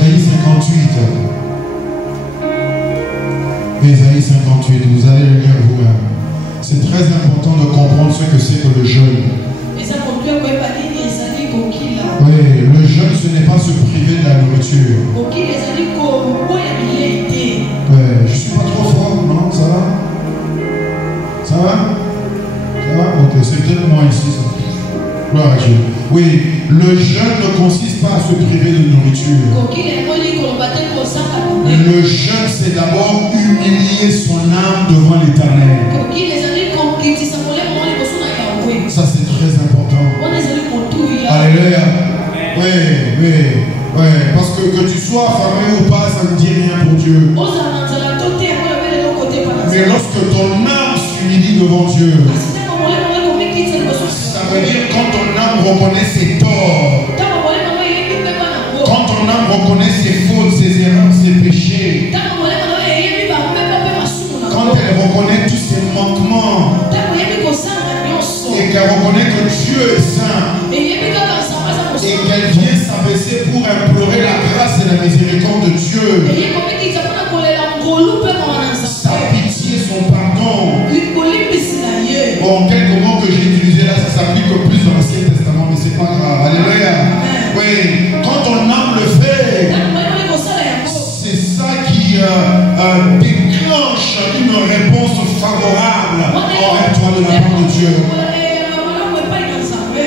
Ésaïe 58. Ésaïe 58, vous allez le lire vous-même. C'est très important de comprendre ce que c'est que le jeûne. Oui, le jeûne, ce n'est pas se priver de la nourriture. Ouais, je suis pas trop fort, non? Ça va? Ça va? Ça va? Ok, c'est peut-être moi ici. Ça. Gloire à Dieu. Oui, le jeûne ne consiste pas à se priver de nourriture. Le jeûne, c'est d'abord humilier son âme devant l'Éternel. Ça, c'est très important. Alléluia. Oui, oui, oui. Parce que tu sois affamé ou pas, ça ne dit rien pour Dieu. Mais lorsque ton âme s'humilie devant Dieu, ça veut dire quand ton âme reconnaît ses torts, quand ton âme reconnaît ses fautes, ses erreurs, ses péchés, quand elle reconnaît tous ses manquements, et qu'elle reconnaît que Dieu est saint, et qu'elle vient s'abaisser pour implorer la grâce et la miséricorde de Dieu, sa pitié, son pardon. Bon, quelques mots que j'ai utilisés là, ça s'applique plus dans l'Ancien Testament, mais c'est pas grave. Alléluia. Oui, quand ton âme le fait, c'est ça qui déclenche une réponse favorable envers toi de la part de Dieu.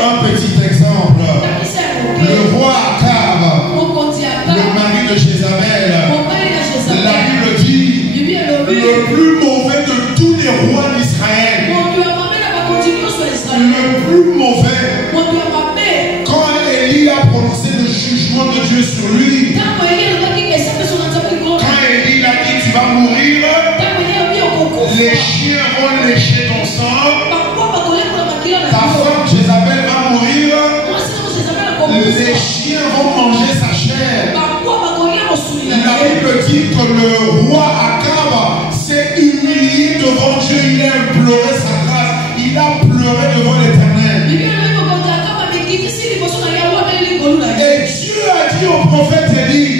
Un petit exemple. Le roi Akab, le mari de Jézabel, la Bible dit le plus mauvais de tous les rois d'Israël. Le plus mauvais. Quand Élie a prononcé le jugement de Dieu sur lui, quand Élie a dit tu vas mourir, les chiens vont lécher ton sang, ta femme Jézabel va mourir, les chiens vont manger sa chair. La Bible dit que le roi Akab s'est humilié devant Dieu, il a imploré sa grâce, il a pleuré devant l'Éternel. Et Dieu a dit au prophète Élie,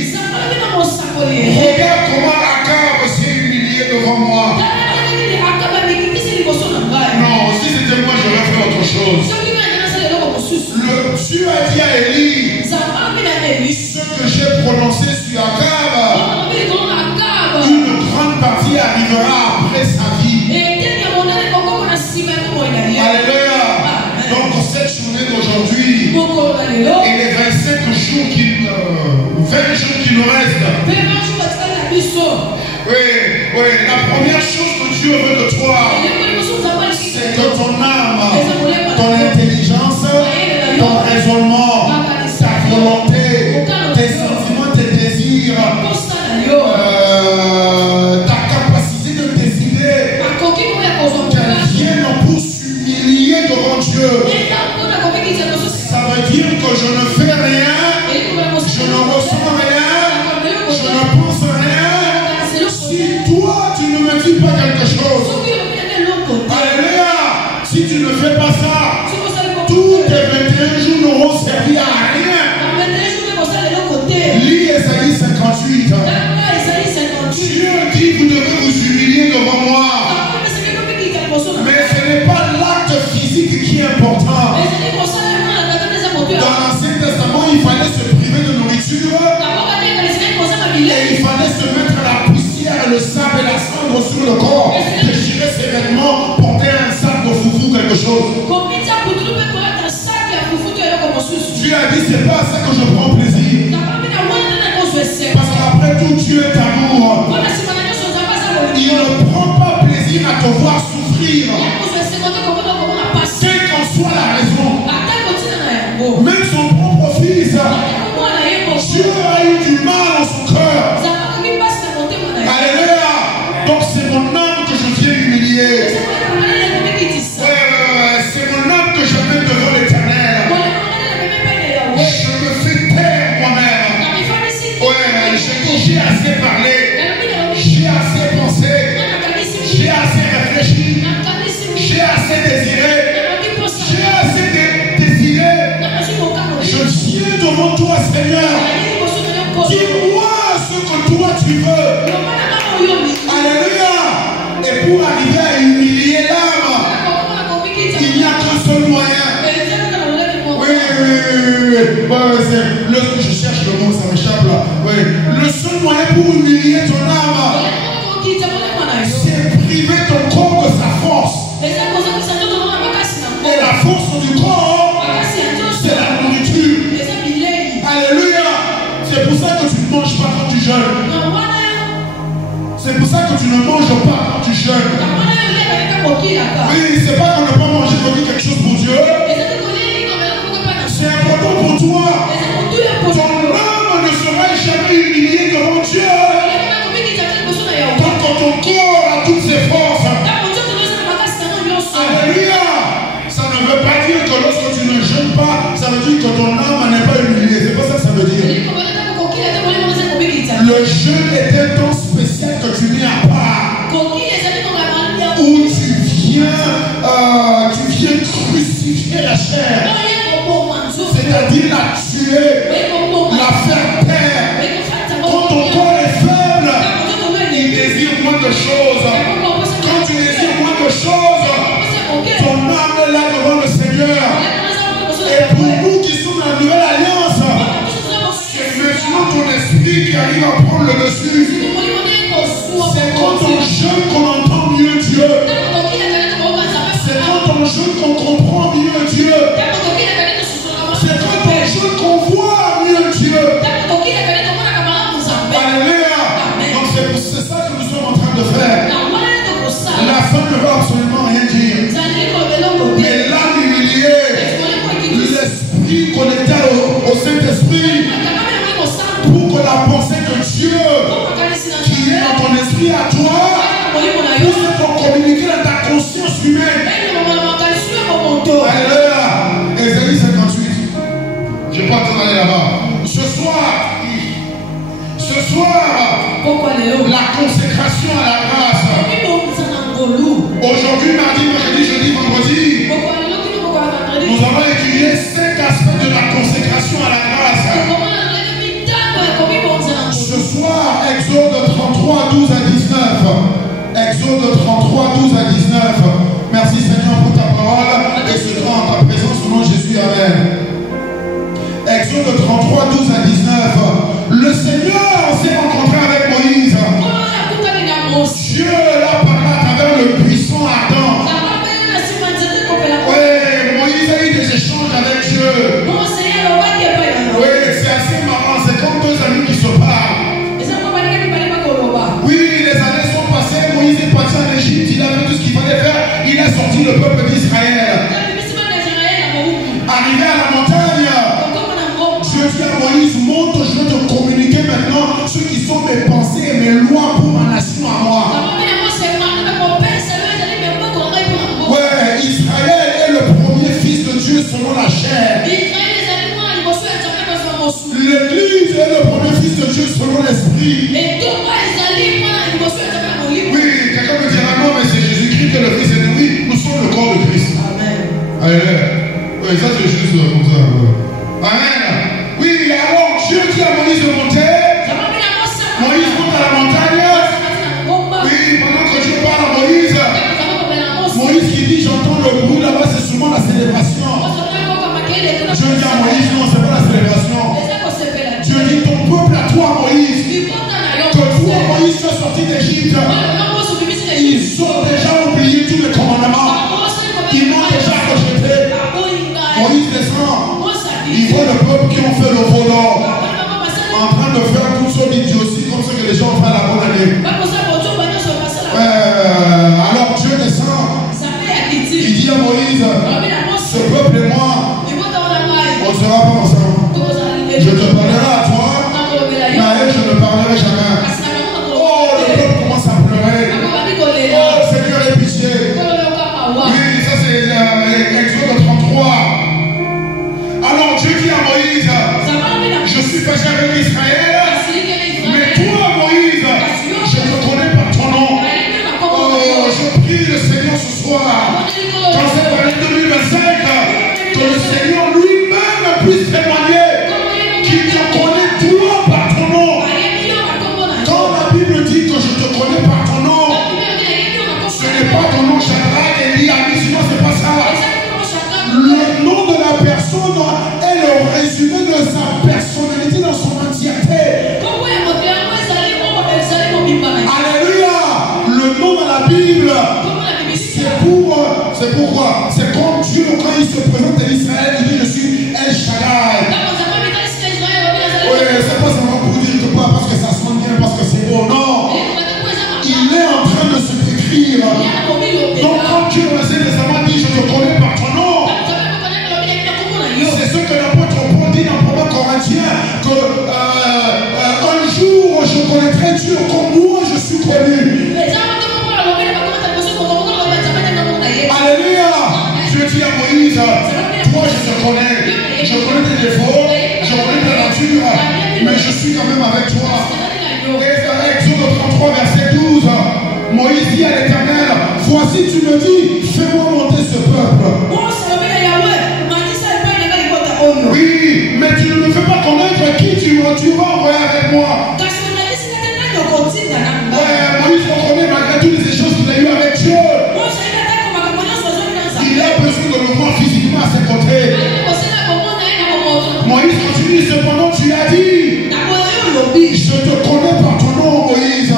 regarde comment Akab s'est humilié devant moi. Non, si c'était moi, j'aurais fait autre chose. Dieu a dit à Élie, ce que j'ai prononcé sur Akab, une grande partie arrivera après sa vie. Alléluia. Donc cette journée d'aujourd'hui et les 25 jours qui 20 jours qui nous restent. Oui, oui, la première chose que Dieu veut de toi, c'est que ton âme, ton intelligence, ton raisonnement, ta volonté, tes sentiments, tes désirs, ta capacité de décider, qu'elle vienne pour s'humilier devant Dieu. Ça veut dire que je ne fais rien, je ne ressens rien, je ne pense rien. Si toi tu ne me dis pas quelque chose, alléluia, si tu ne fais pas ça, tous tes 21 jours n'auront servi à rien. Lis Ésaïe 58. Dieu dit vous devez vous humilier devant moi. Mais ce n'est pas l'acte physique qui est important. Dans l'Ancien Testament, il fallait se priver de nourriture. Et il fallait se mettre la poussière, le sable et la cendre sur le corps. Déchirer ses vêtements, porter un sac de foufou, quelque chose. Dieu a dit c'est pas à ça que je prends plaisir. Parce qu'après tout, Dieu est amour. Il ne prend pas plaisir à te voir souffrir. Quelle qu'en soit la raison. Même son propre fils, Dieu a eu du mal en son cœur. Alléluia. Donc c'est mon âme que je viens humilier. C'est mon âme que je mets devant l'Éternel. Je me fais taire moi-même. J'ai assez parlé, j'ai assez pensé, j'ai assez réfléchi, j'ai assez désiré, j'ai assez désiré. Je viens devant toi, Seigneur. Dis-moi tu veux. Alléluia. Et pour arriver à humilier l'âme, il n'y a qu'un seul moyen. Oui. Je cherche le mot, ça m'échappe là. Oui. Le seul moyen pour humilier ton âme, c'est priver ton corps de sa force. Et la force du corps, c'est la nourriture. Alléluia. C'est pour ça que tu ne manges pas quand tu jeûnes. C'est pour ça que tu ne manges pas quand tu jeûnes. Oui, c'est pas qu'on ne peut pas manger pour dire quelque chose pour Dieu. C'est important pour toi. Ton âme ne sera jamais humiliée devant Dieu. Tant que ton corps a toutes ses forces. Alléluia. Ça ne veut pas dire que lorsque tu ne jeûnes pas, ça veut dire que ton âme n'est pas humiliée. C'est pas ça que ça veut dire. Le jeûne est un temps spécial que tu mets à part. Où tu viens crucifier la chair. C'est-à-dire la tuer, la faire taire. Quand ton corps est faible, il désire moins de choses. Quand tu désires moins de choses, ton âme est là devant le Seigneur. Et pour nous qui sommes dans la nouvelle alliance, c'est maintenant ton esprit qui arrive à prendre le dessus. C'est quand on jeûne qu'on entend mieux Dieu. C'est quand on jeûne qu'on comprend mieux Dieu. C'est quand on jeûne qu'on voit mieux Dieu. Alléluia. Donc c'est ça que nous sommes en train de faire. La fin ne veut absolument rien dire. Mais l'âme humiliée, l'esprit connecté au Saint-Esprit, pour que la pensée de Dieu qui est dans ton esprit à toi puisse être communiquée dans ta conscience humaine. Alléluia. Ésaïe 58. Je ne vais pas aller là-bas. Ce soir, la consécration à la grâce. Aujourd'hui, mardi, mercredi, jeudi, vendredi, nous allons étudier 5 aspects de la consécration à la grâce. Ce soir, Exode 33, 12 à 19. Exode 33, 12 à 19. Merci Seigneur pour ta parole et ce temps en ta présence au nom de Jésus. Amen. Exode 33, 12 à 19. Le Seigneur s'est rencontré avec Moïse. Dieu l'a parlé à travers le puissant Adam. Oui, Moïse a eu des échanges avec Dieu. Oui, c'est assez marrant. C'est comme deux amis qui se parlent. Oui, les années sont passées. Moïse est parti en Égypte. Il a fait tout ce qu'il fallait faire. Il a sorti le peuple d'Israël. Arrivé à la montagne, Dieu dit à Moïse, monte, je vais te communiquer maintenant ce qui sont mes pensées et mes lois pour ma nation à moi. Ouais, Israël est le premier fils de Dieu selon la chair. L'Église est le premier fils de Dieu selon l'esprit. Oui, quelqu'un me dira non, mais c'est Jésus-Christ qui est le fils de Dieu. Oui, nous sommes le corps de Christ. Amen. Oui, ça c'est juste comme ça. Amen. Oui, alors Dieu dit à Moïse de monter. Moïse monte à la montagne. Oui, pendant que Dieu parle à Moïse, Moïse qui dit j'entends le bruit là-bas, c'est souvent la célébration. Dieu dit à Moïse, non, c'est pas la célébration. Dieu dit ton peuple à toi, Moïse, que toi, Moïse, tu es sorti d'Égypte. Ils ont déjà oublié tous les commandements. Ils m'ont déjà rejeté. Moïse descend. Il voit le peuple qui ont fait le volant en train de faire toutes sortes d'idioties comme ce que les gens font à la bonne année. Alors Dieu descend. Il dit à Moïse, ce peuple et moi, on ne sera pas ensemble. Je te parlerai à toi, mais à elle je ne parlerai jamais. Oh, le peuple commence à pleurer. Oh, Seigneur, aie pitié. Oui, ça c'est Exode 33. Alors Dieu dit à Moïse, je suis fâché avec Israël, mais toi Moïse, je te connais par ton nom. Oh, je prie le Seigneur ce soir, dans cette année 2025, que le Seigneur lui-même puisse témoigner qu'il te connaît toi par ton nom. C'est pourquoi, c'est comme Dieu, quand il se présente à Israël, il dit je suis El Shaddai. Oui, c'est pas seulement pour dire que pas parce que ça sonne bien, parce que c'est beau, non. Il est en train de se décrire. Donc quand Dieu dans l'Ancien Testament dit je te connais par ton nom, c'est ce que l'apôtre Paul dit dans 1 Corinthiens, que un jour je connaîtrai Dieu comme moi je suis connu. Alléluia. Dieu dit à Moïse, toi je te connais tes défauts, je connais ta nature, mais je suis quand même avec toi. Et Exode 33 verset 12, Moïse dit à l'Éternel, voici tu me dis, fais-moi monter ce peuple. Oui, mais tu ne me fais pas connaître qui tu vas envoyer avec moi. Ouais, Moïse reconnaît malgré toutes les échanges qu'il a eu avec Dieu. Il a besoin de le voir physiquement à ses côtés. Moïse continue, cependant tu as dit, je te connais par ton nom, Moïse.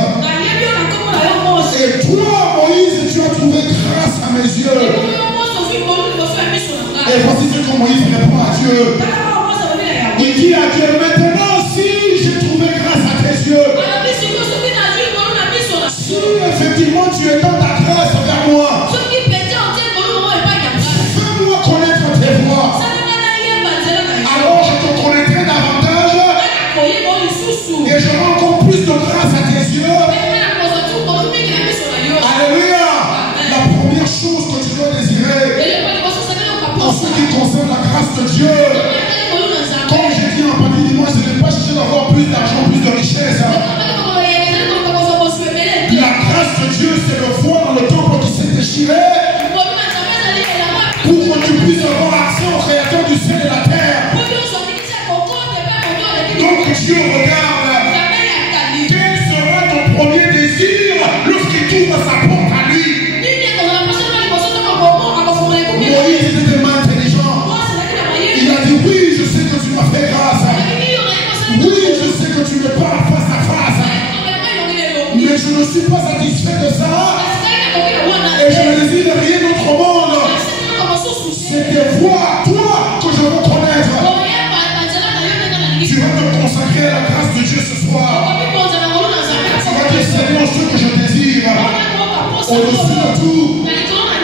Et toi, Moïse, tu as trouvé grâce à mes yeux. Et voici ce que Moïse répond à Dieu. Il dit à Dieu, maintenant si j'ai trouvé grâce à tes yeux, si effectivement tu étends ta grâce vers moi, fais-moi connaître tes voies. Alors je te connaîtrai davantage et j'aurai encore plus de grâce à tes yeux. Alléluia. La première chose que tu dois désirer en ce qui concerne la grâce de Dieu, comme j'ai dit en premier dimanche, je n'ai pas cherché d'avoir plus d'argent, plus de richesse. La grâce de Dieu, c'est le foie dans le temple qui s'est déchiré pour que tu puisses avoir accès au Créateur du ciel et de la terre. Donc Dieu regarde, quel sera ton premier désir lorsqu'il t'ouvre sa porte à lui? Moïse était tellement intelligent. Il a dit oui, je sais que tu m'as fait grâce. Oui, je sais que tu me parles face à face. Mais je ne suis pas satisfait de ça. Et je ne désire rien d'autre au monde. C'est tes voix, toi, que je veux connaître. Tu vas te consacrer à la grâce de Dieu ce soir. Tu vas dire, Seigneur, ce que je désire, au-dessus de tout,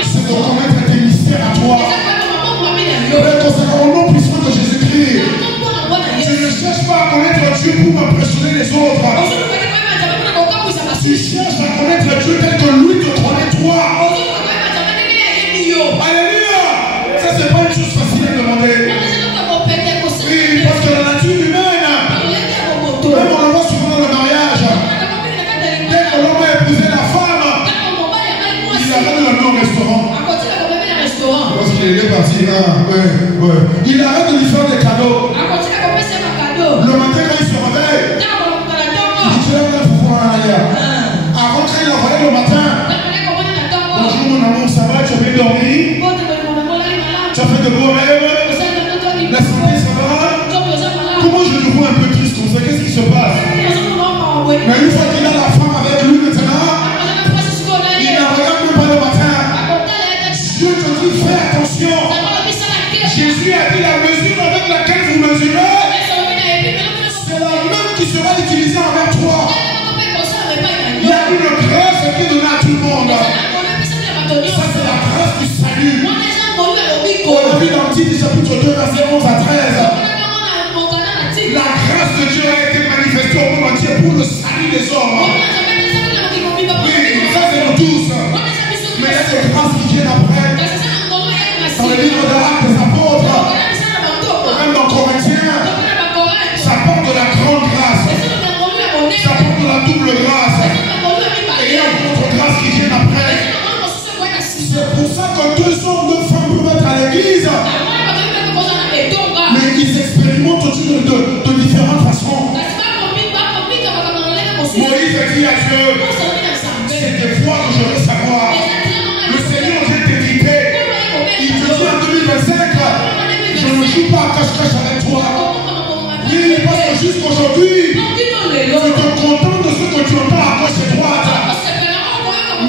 c'est de connaître tes mystères à toi. Mais consacrons au nom puissant de Jésus-Christ. Je ne cherche pas à connaître Dieu pour m'impressionner les autres. Tu cherches à connaître Dieu tel que lui te connaît toi. Alléluia. Ça c'est pas une chose facile à demander. Oui, parce que la nature humaine, même on le voit souvent dans le mariage, dès que l'homme a épousé la femme, il arrête de l'amener au restaurant. Parce qu'il est parti là, ouais. Il arrête de lui faire des cadeaux. Le matin quand il se réveille, il dit là pour pouvoir aller. Avant quand il envoyait le matin, bonjour mon amour, ça va, tu as bien dormi? Tu as fait de beaux rêves? La santé ça va? Comment je le vois un peu triste comme ça? Qu'est-ce qui se passe? Mais une fois qu'il a la femme avec lui maintenant, il ne regarde même pas le matin. Dieu te dit fais attention. Jésus a dit la mesure avec laquelle vous mesurez, c'est la même qui sera utilisée envers toi. Il y a une grâce qui est donnée à tout le monde. Ça c'est la grâce du salut. On a vu dans Tite chapitre 2 verset 11 à 13. La grâce de Dieu a été manifestée au monde entier pour le salut des hommes. Oui, ça c'est nous tous. Mais il y a des grâces qui viennent après. Dans le livre de l'Acte des Apôtres, même dans Corinthiens, ça porte de la grande grâce. Ça porte de la double grâce. Et il y a d'autres grâces qui viennent après. C'est pour ça que 2 hommes, 2 femmes peuvent être à l'église. Mais ils expérimentent de différentes façons. Moïse a dit à Dieu, c'est des voix que je veux savoir. Le Seigneur vient t'éviter. Il te dit en 2025, je ne joue pas à cache-cache avec toi. Oui, parce que jusqu'aujourd'hui, tu te contentes de ce que tu entends à gauche et droite.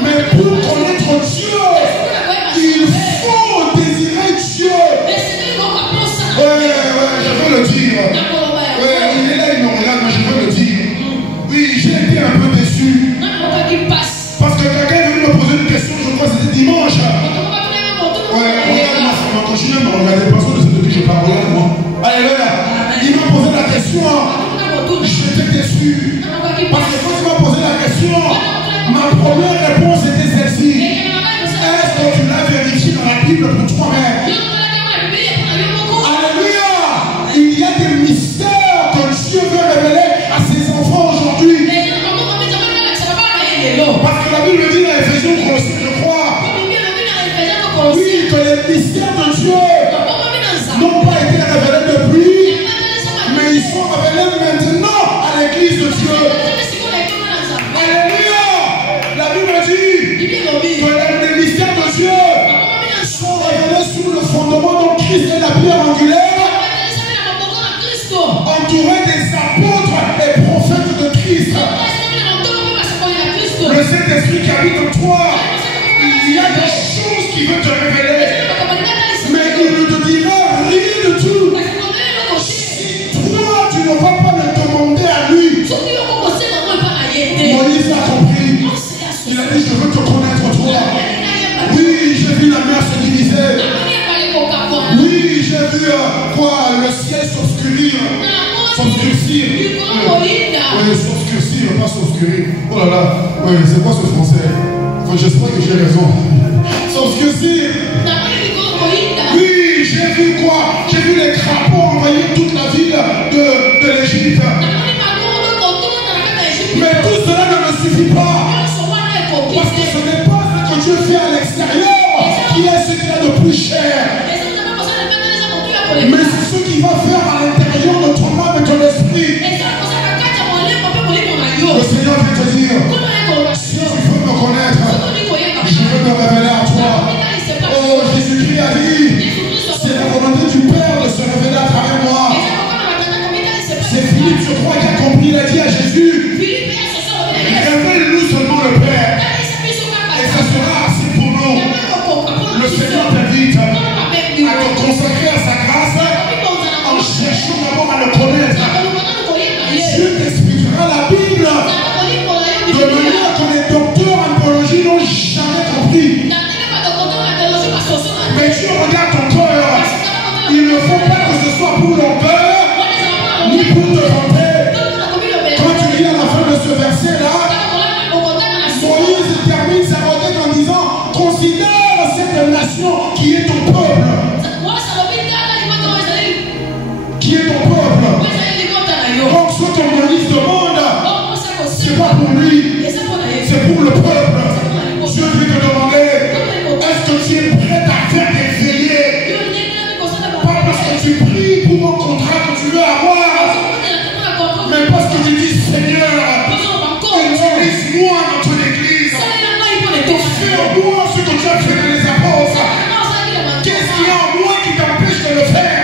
Mais pour connaître Dieu, il là-dessus. Parce que quand tu m'as posé la question, ma première réponse était celle-ci. Est-ce que tu l'as vérifié dans la Bible pour toi-même? Alléluia! Il y a des mystères que Dieu veut révéler à ses enfants aujourd'hui. Parce que la Bible dit dans Éphésiens 3, je crois. Oui, que les mystères de Dieu n'ont pas été révélés depuis, mais ils sont révélés maintenant à l'église de Dieu. Alléluia! La Bible dit que les mystères de Dieu sont révélés sous le fondement dont Christ est la pierre angulaire, entouré des apôtres et prophètes de Christ. Le Saint-Esprit qui habite en toi, il y a des choses qui veulent te révéler, mais il ne te dira rien de tout. Si toi, tu ne vas pas le demander à lui. Moïse a compris. Il a dit, je veux te connaître toi. Oui, j'ai vu la mer se diviser. Oui, j'ai vu quoi, le ciel s'obscurir. S'obscurcir. Oui, s'obscurcir, pas s'obscurir. Oh là là, oui, c'est quoi ce français? Enfin, j'espère que j'ai raison. S'obscurcir. Oui, j'ai vu quoi? J'ai vu les crapauds envahir toute la ville de l'Égypte. Mais tout cela ne me suffit pas. Parce que ce n'est pas ce que Dieu fait à l'extérieur qui est ce qu'il y a de plus cher. Mais c'est ce qu'il va faire à l'intérieur de ton âme et ton esprit. Le Seigneur vient te dire, si tu veux me connaître, je veux me révéler à toi. Oh, Jésus-Christ a dit, c'est la volonté du Père de se révéler à travers moi. C'est Philippe, je crois, qui a compris, il a dit à Jésus, révèle-nous seulement le Père. Et ça sera assez pour nous. Le Seigneur t'invite à te consacrer à sa grâce en cherchant d'abord à le connaître. Dieu t'expliquera la Bible de manière que les docteurs en théologie n'ont jamais compris. Mais Dieu regarde ton cœur. Il ne faut pas que ce soit pour leur peur ni pour te vanter. Quand tu lis à la fin de ce verset-là, Moïse termine sa requête en disant, considère cette nation qui est ton peuple. Qui est ton peuple. Donc ce que Moïse demande, c'est pas pour lui, c'est pour le peuple. Dieu veut te demander, est-ce que tu es prêt à faire des veillées? Pas parce que tu pries pour un contrat que tu veux avoir, mais parce que tu dis, Seigneur, utilise-moi dans ton église. Fais-moi ce que tu as fait dans les apôtres. Qu'est-ce qu'il y a en moi qui t'empêche de le faire?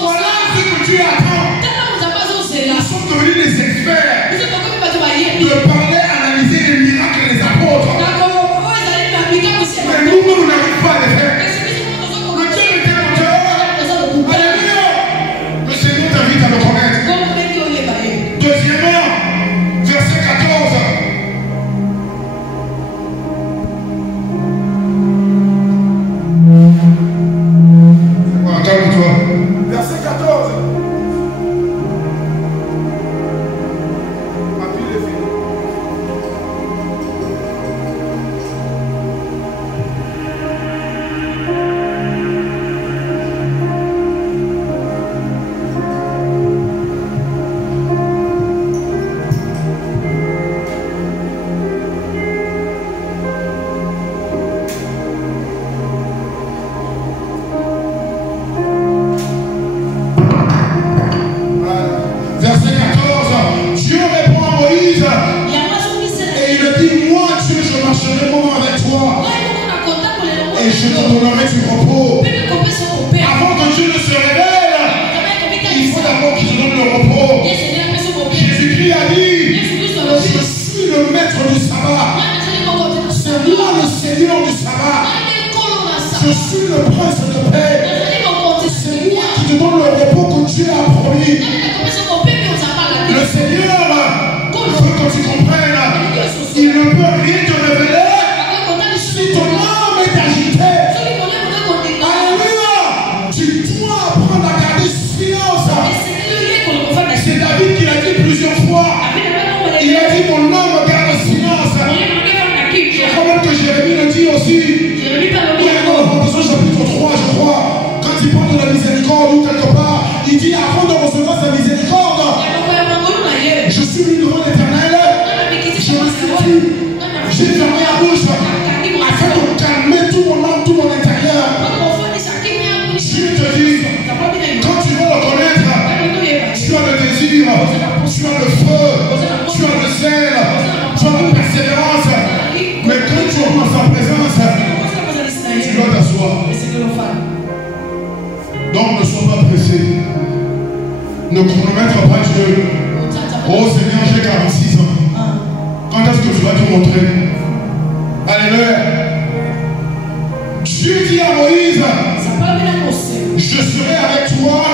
Voilà ce que tu attends. Nous sommes devenus des experts de parler, analyser les miracles des apôtres. Mais nous-mêmes, on n'arrive pas à les faire. Le Dieu était moteur. Alléluia. Le Seigneur t'invite à le connaître. Deuxièmement, verset 14. Calme-toi. Verset 14. Et je te donnerai du repos. Avant que Dieu ne se révèle, il faut d'abord qu'il te donne le repos. Jésus-Christ a dit, je suis le maître du sabbat. C'est moi le Seigneur du sabbat. Je suis le prince de paix. C'est moi qui te donne le repos que Dieu a promis. Le Seigneur veut que tu comprennes. Il ne peut rien te révéler si ton âme est agitée. Alléluia. Tu dois apprendre à garder silence. C'est David qui l'a dit plusieurs fois. miséricorde ou quelque part, il dit avant de recevoir sa miséricorde, je suis venu devant l'Éternel, je me suis dit, j'ai fermé la bouche afin de calmer tout mon âme, tout mon intérieur. Dieu te dit, quand tu vas le connaître, tu as le désir, tu as le feu, tu as le zèle, tu as la persévérance. Mais quand tu rentres dans sa présence, tu dois t'asseoir. Donc ne sois pas pressé. Ne chronomètre pas Dieu. Oh Seigneur, j'ai 46 ans. Quand est-ce que tu vas te montrer? Alléluia. Dieu dit à Moïse, je serai avec toi,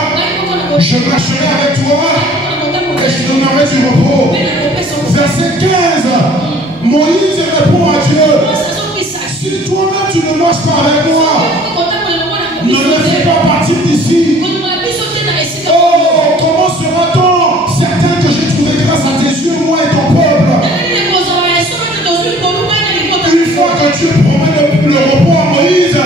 je marcherai avec toi et je donnerai du repos. Verset 15, Moïse répond à Dieu, si toi-même tu ne marches pas avec moi, ne me fais pas partir d'ici. Oh, comment sera-t-on certain que j'ai trouvé grâce à tes yeux, moi et ton peuple? Une fois que Dieu promet le repos à Moïse,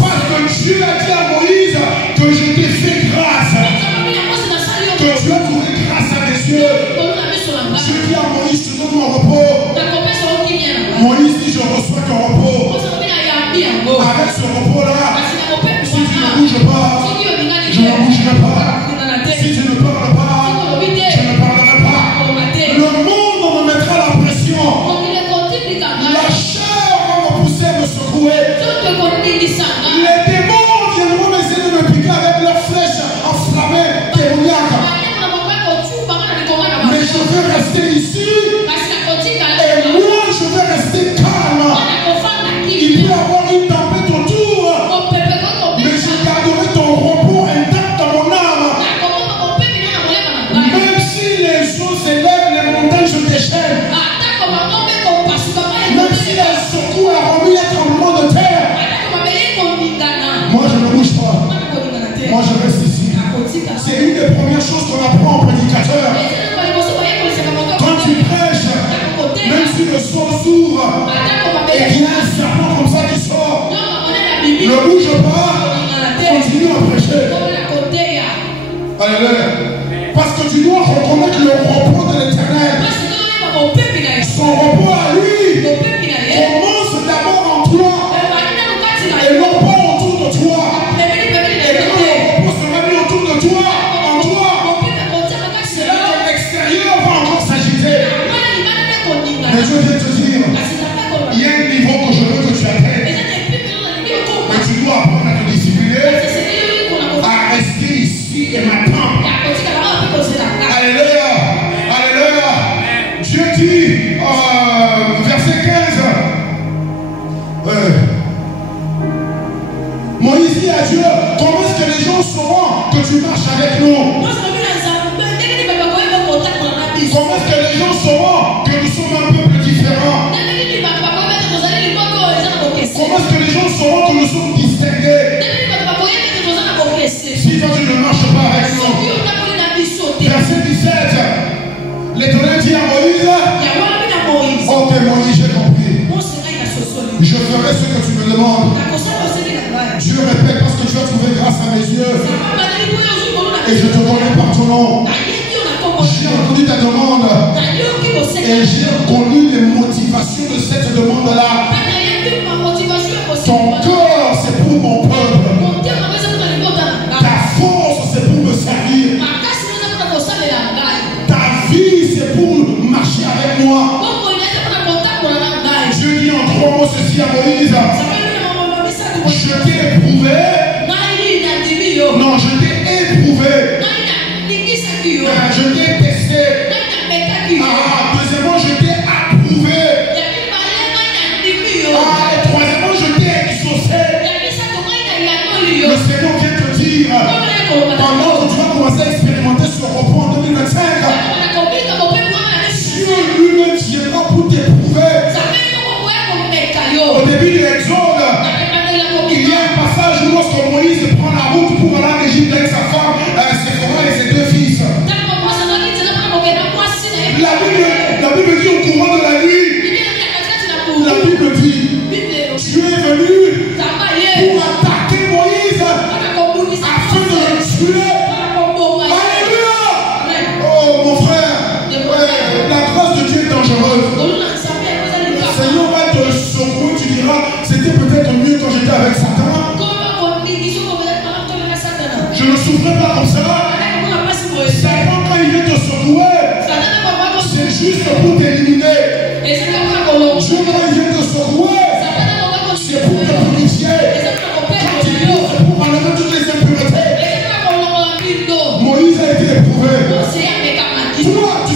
parce que Dieu a dit à Moïse que je t'ai fait grâce, que tu as trouvé grâce à tes yeux. Dieu dit à Moïse, je te donne mon repos. Moïse dit, je reçois ton repos. Avec ce repos-là, si tu ne bouges pas, je ne bougerai pas. Si tu ne parles pas, je ne parlerai pas. Le monde me mettra la pression. La chair va me pousser à me secouer. Les démons viendront m'essayer de me piquer avec leurs flèches enflammées, démoniaques. Mais je vais rester ici. Et moi, je vais rester calme. Il peut y avoir une tempête autour, mais je garderai ton repos intact dans mon âme. Même si les eaux s'élèvent, les montagnes se déchaînent. Même si elles secouent et remuent un tremblement de terre. Moi je ne bouge pas. Moi je reste ici. C'est une des premières choses qu'on apprend en prédicateur. Quand tu prêches, même si le sol s'ouvre et qu'il y a un serpent comme ça qui sort, ne bouge pas, continue à prêcher. Alléluia. Parce que tu dois reconnaître le repos de l'Éternel. Son repos à lui commence d'abord en toi et non pas autour de toi. Et quand le repos sera mis autour de toi, en toi, c'est là que l'extérieur va encore s'agiter. Mais je viens te dire, il y a un niveau que je veux que tu atteignes. Mais tu dois apprendre à te discipliner, à rester ici et m'attendre. Alléluia. Alléluia. Dieu dit, verset 15, Moïse dit à Dieu, comment est-ce que les gens sauront que tu marches avec nous? Comment est-ce que les gens sauront que nous sommes un peuple différent? Comment est-ce que les gens sauront que nous sommes distingués? Si toi tu ne marches pas avec nous. Verset 17, l'Éternel dit à Moïse, ok Moïse, j'ai compris. Je ferai ce que tu me demandes. Dieu répète parce que tu as trouvé grâce à mes yeux. Et je te connais par ton nom. J'ai entendu ta demande. Et j'ai connu les motivations de cette demande-là. Ton cœur, c'est pour mon peuple. Ta force, c'est pour me servir. Ta vie, c'est pour marcher avec moi. Dieu dit en 3 mots ceci à Moïse. Je t'ai éprouvé. Non, je t'ai éprouvé. Je t'ai testé. Deuxièmement, je t'ai approuvé. Et troisièmement, je t'ai exaucé. Le Seigneur vient te dire, pendant que tu vas commencer à expérimenter ce repos en 2025, Dieu lui-même viendra pour t'éprouver. Au début de l'Exode, il y a un passage où lorsque Moïse prend la route pour aller en Égypte avec sa femme, Séphora et ses 2 fils. La Bible dit au courant de la nuit. La Bible dit, Dieu est venu pour attaquer Moïse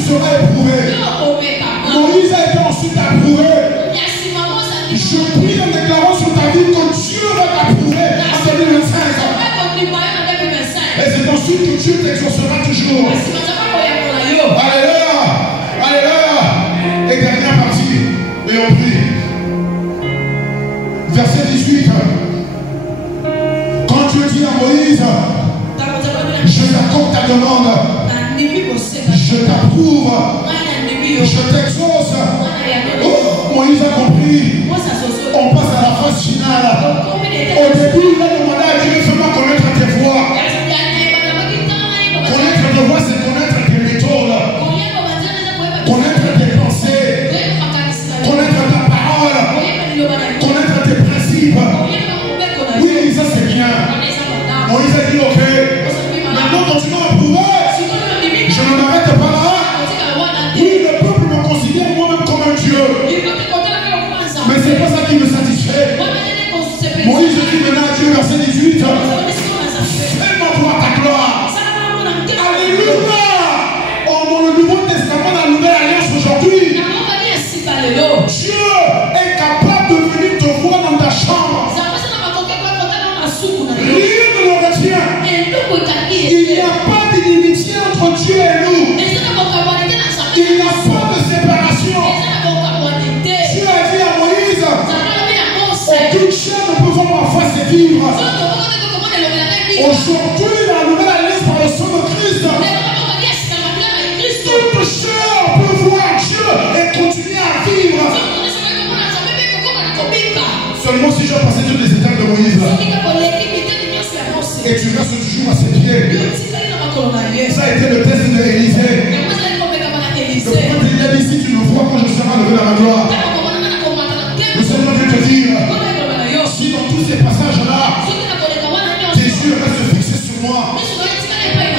seras éprouvé. Moïse a été ensuite approuvé. Je prie en déclarant sur ta vie que Dieu va t'approuver en 2025. Et c'est ensuite que Dieu t'exaucera toujours. Alléluia. Alléluia. Et dernière partie. Et on prie. Verset 18. Quand Dieu dit à Moïse, je t'accorde ta demande, je t'approuve, je t'exauce. Oh, Moïse a compris. On passe à la phase finale. Au début, il a demandé à Dieu, fais-moi connaître tes voies. Connaître tes voies, c'est connaître tes méthodes, connaître tes pensées, connaître ta parole, connaître tes principes. Oui, ça c'est bien. Moïse a dit, ok, maintenant quand tu m'as approuvé, je ne m'arrête pas là. Oui, le peuple me considère moi-même comme un Dieu. Mais c'est pas ça qui me satisfait. Moïse dit maintenant à Dieu, verset 18, fais-moi voir ta gloire. Alléluia. Dans le Nouveau Testament, la Nouvelle Alliance aujourd'hui, Dieu est capable de venir te voir dans ta chambre. Rien ne le retient. Il n'y a pas d'inimitié entre Dieu et nous. Il n'y a pas de séparation. Dieu a dit à Moïse, aucune chair ne peut voir ma face et vivre. Aujourd'hui, dans la Nouvelle Alliance par le sang de Christ, toute chair peut voir Dieu et continuer à vivre. Seulement si je passais toutes les étapes de Moïse et tu restes toujours à ses pieds. Ça a été le test de Élisée. Le prophète Élie a dit, si tu me vois quand je serai levé dans ma gloire, le Seigneur veut te dire, si dans tous ces passages-là, tes yeux restent fixés sur moi,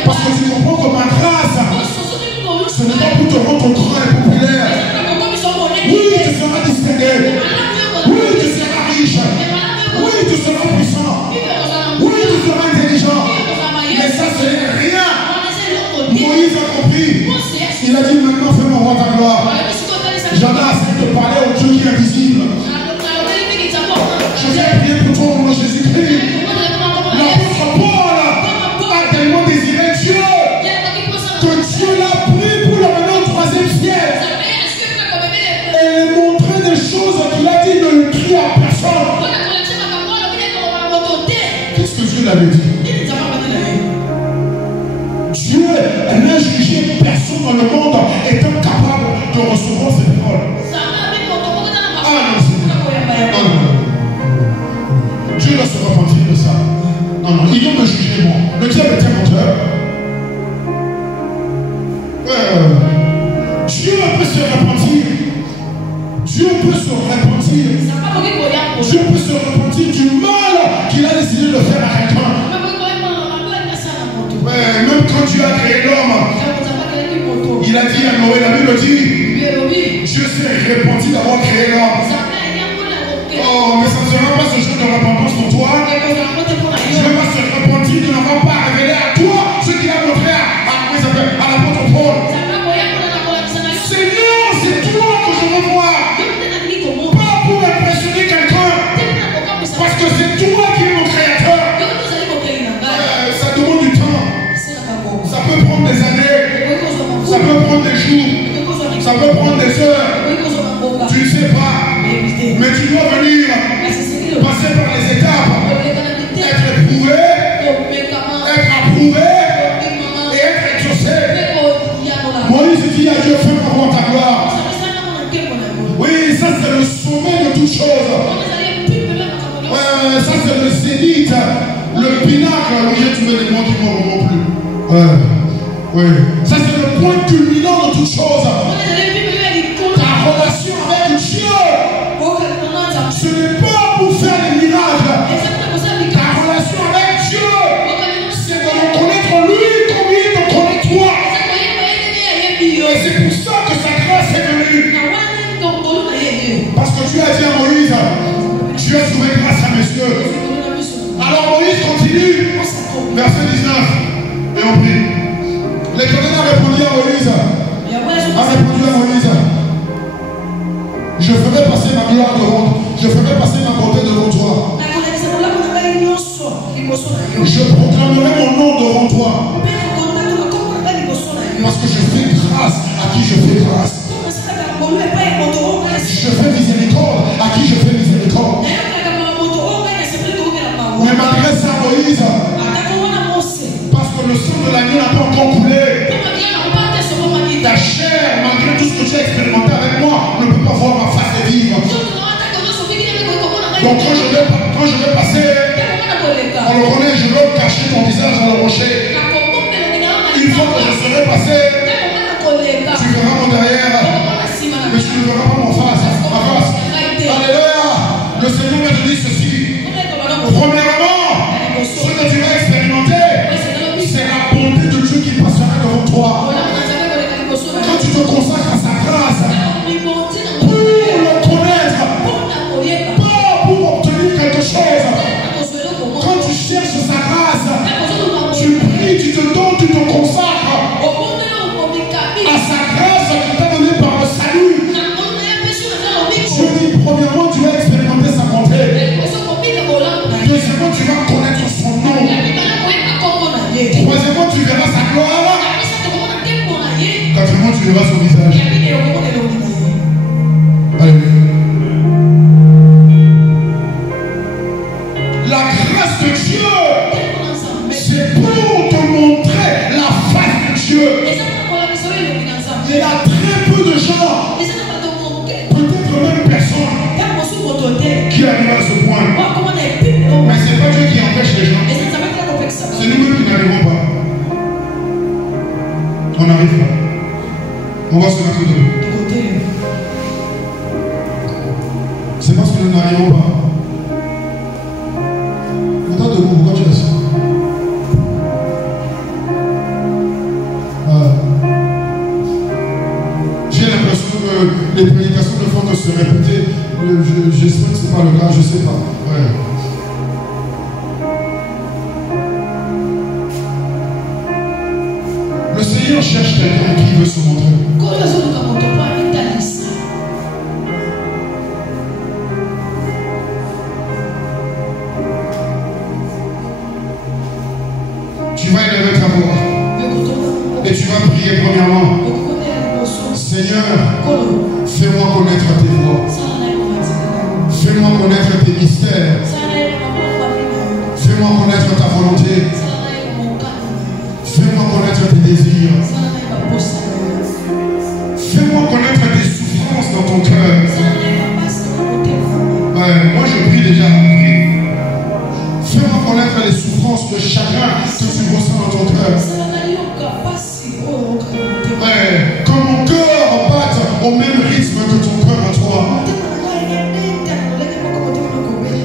parce que tu comprends que ma grâce, ce n'est pas pour te rendre grand et populaire. Oui, tu seras distingué. Oui, tu seras riche. Oui, tu seras puissant. Oui, tu seras intelligent. Mais ça, c'est rien. Moïse a compris. Il a dit maintenant, fais-moi voir ta gloire. J'en ai assez de parler au Dieu qui est invisible. Je viens prier pour toi au nom de Jésus-Christ. L'apôtre Paul a tellement désiré Dieu que Dieu l'a pris pour le mener au 3e ciel. Et montrer des choses qu'il a dit ne le crie à personne. Qu'est-ce que Dieu l'avait dit? Dieu n'a jugé personne dans le monde étant capable de recevoir ses paroles. Ah non, c'est non. Dieu doit se repentir de ça. Non, non, ils vont me juger moi. Le diable est un menteur. Dieu peut se repentir. Dieu peut se repentir. Dieu peut se repentir du mal qu'il a décidé de faire à quelqu'un. Même quand Dieu a créé l'homme, il a dit à Noé, la Bible dit, Dieu s'est repenti d'avoir créé l'homme. Oh, mais ça ne sera pas ce genre de repentance pour toi. Dieu va se repentir de n'avoir pas révélé à toi ce qu'il a montré à l'apôtre Paul. Seigneur, c'est toi que je veux voir. Pas pour impressionner quelqu'un, parce que c'est toi qui es mon créateur. Ça demande du temps. Ça peut prendre des années. Ça peut prendre des jours. Ça peut prendre des heures. Tu ne sais pas. Mais tu dois venir passer par les étapes. Être éprouvé, être approuvé et être exaucé. Moïse dit à Dieu, fais-moi voir ta gloire. Oui, ça c'est le sommet de toute chose. Ça c'est le zénith, le pinacle. Oui, tu mets des mots qui ne m'auront plus. Oui. Ça c'est le point culminant de toute chose. Ta relation avec Dieu, ce n'est pas pour faire des miracles. Ta relation avec Dieu, c'est de le connaître lui comme il te connaît toi. Et c'est pour ça que sa grâce est venue. Parce que Dieu a dit à Moïse, Dieu a trouvé grâce à mes yeux. Alors Moïse continue, verset 19, et on prie. L'Éternel a répondu à Moïse, Je ferai passer ma bonté devant toi. Je proclamerai mon nom devant toi. Parce que je fais grâce à qui je fais grâce. Je fais miséricorde à qui je fais miséricorde. Mais malgré ça, Moïse, parce que le sang de l'agneau n'a pas encore coulé, ta chair, malgré tout ce que tu as expérimenté avec moi, ne peut pas voir ma face et vivre. Donc quand je vais passer, on le connaît, je vais cacher ton visage dans le rocher. Une fois que je serai passé, tu verras mon derrière, mais tu ne verras pas ma face. Alléluia. Le Seigneur m'a dit ceci. Premièrement, ce que tu vas expérimenter, c'est la bonté de Dieu qui passera devant toi. Quand tu te consacres à sa grâce, pour le connaître, pas pour obtenir quelque chose. Quand tu cherches sa grâce, tu pries, tu te donnes, tu te consacres à sa grâce qui t'a donné par le salut. Je dis, premièrement, tu vas expérimenter sa bonté. Deuxièmement, tu vas connaître son nom. Troisièmement, tu verras sa gloire. Quatrièmement, tu verras son visage. Alléluia. La grâce de Dieu, c'est pour te montrer la face de Dieu. Il y a très peu de gens, peut-être même personne, qui arrivent à ce point. Mais ce n'est pas Dieu qui empêche les gens. C'est nous-mêmes qui n'arrivons pas. On n'arrive pas. On va se mettre de côté. C'est parce que nous n'arrivons pas. Attends debout, pourquoi tu es assis? J'ai l'impression que les prédications de fond de se répéter. J'espère que ce n'est pas le cas, je ne sais pas. Ouais. Le Seigneur cherche quelqu'un qui veut se montrer. Tu vas élever ta voix et tu vas prier premièrement. Seigneur, fais-moi connaître tes voies. Fais-moi connaître tes mystères. Fais-moi connaître ta volonté. Fais-moi connaître tes désirs. Fais-moi connaître tes souffrances dans ton cœur. Moi je prie déjà. Fais-moi connaître les souffrances, le chagrin que tu ressens dans ton cœur. Que mon cœur batte au même rythme que ton cœur à toi.